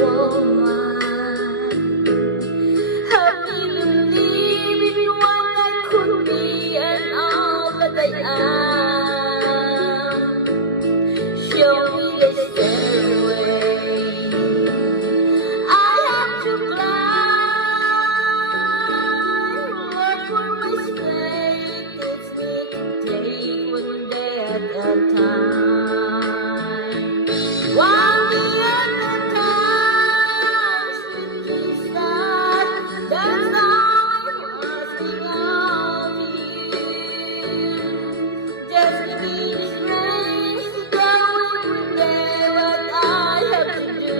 woman. Help me believe in what I could be and all that I am. Show me the stairway I have to climb. Lord, for my sake, teach me to take one day at a time. One day at a time, sweet Jesus, that's all I'm asking of you. Just give me the strength to go every day what I have to do.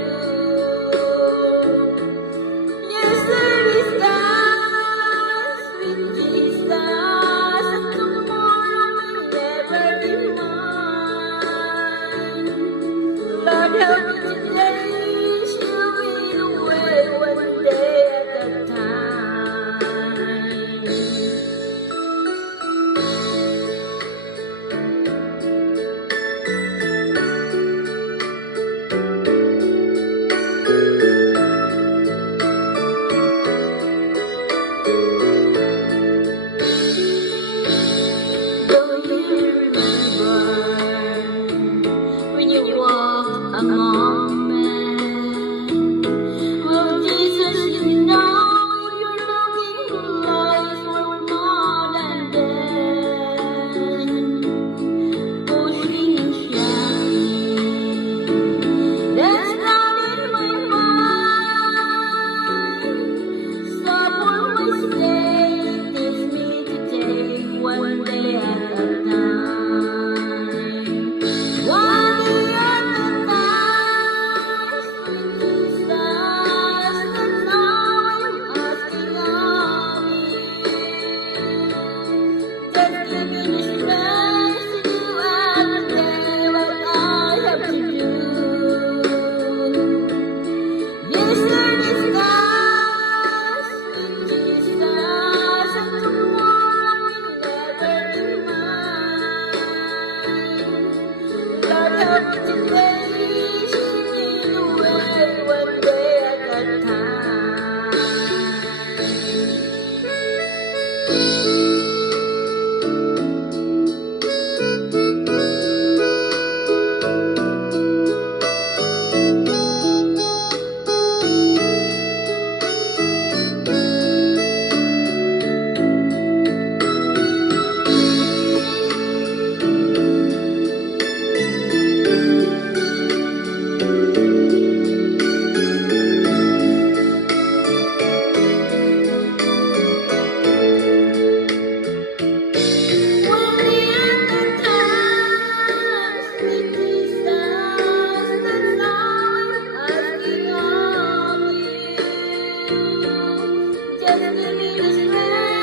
Yes, there is God, sweet Jesus, and tomorrow will never be mine. Lord, help me today, show me the way one day at a time. Don't you remember when you walked among men? Well, Jesus, you know your loving lies were more than dead, pushing and shoving. That's not in my mind. So for my sake, teach me to take one day at a time. One day at a time, sweet Jesus, that's all I'm asking of you. Just give me the strength to do every day what I have to do. Yes, there is God, sweet Jesus, and tomorrow will never be mine. Lord, help me today, show me the way one day at a time. One day at a time, sweet Jesus, that's all I'm asking of you. Just give me the strength